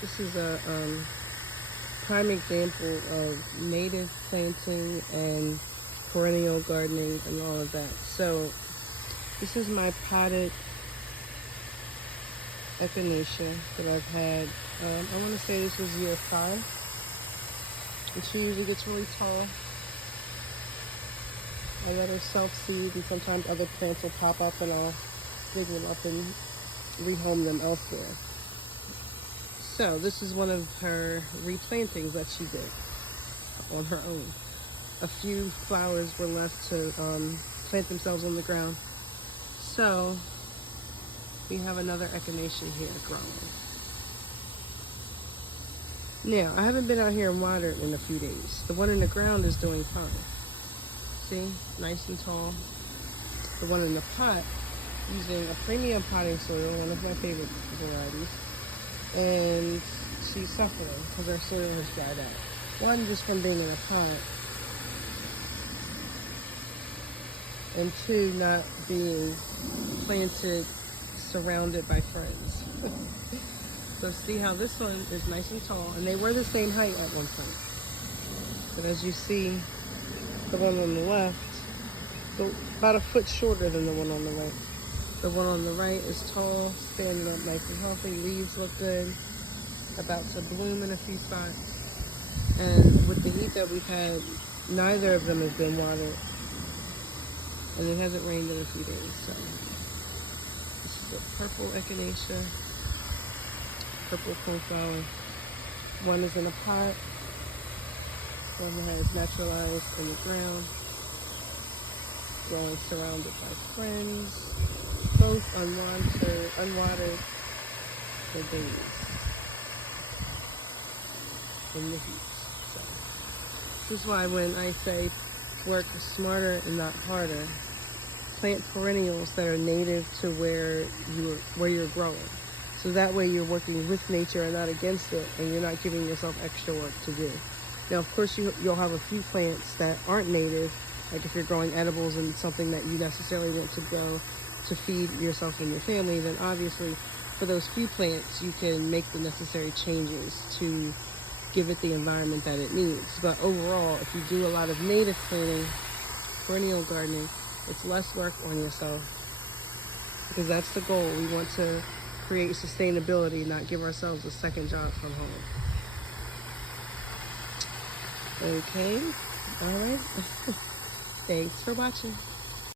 This is a prime example of native planting and perennial gardening and all of that. So this is my potted Echinacea that I've had. I want to say this was year 5. And she usually gets really tall. I let her self-seed, and sometimes other plants will pop up and I'll dig them up and rehome them elsewhere. So this is one of her replantings that she did on her own. A few flowers were left to plant themselves on the ground. So we have another Echinacea here growing. Now, I haven't been out here and watered in a few days. The one in the ground is doing fine. See, nice and tall. The one in the pot, using a premium potting soil, one of my favorite varieties, and she's suffering because our soil has dried out. One, just from being in a pot, and two, not being planted, surrounded by friends. So see how this one is nice and tall, and they were the same height at one point. But as you see, the one on the left, about a foot shorter than the one on the right. The one on the right is tall, standing up nice and healthy, leaves look good, about to bloom in a few spots. And with the heat that we've had, neither of them has been watered. And it hasn't rained in a few days, so. This is a purple Echinacea, purple coneflower. One is in a pot, one has naturalized in the ground, growing surrounded by friends. Both unwatered for days in the heat. So this is why when I say work smarter and not harder, plant perennials that are native to where you're growing. So that way you're working with nature and not against it, and you're not giving yourself extra work to do. Now, of course, you'll have a few plants that aren't native, like if you're growing edibles and something that you necessarily want to grow to feed yourself and your family, then obviously for those few plants you can make the necessary changes to give it the environment that it needs. But overall, if you do a lot of native planting, perennial gardening, it's less work on yourself, because that's the goal. We want to create sustainability, not give ourselves a second job from home. Okay, all right. Thanks for watching.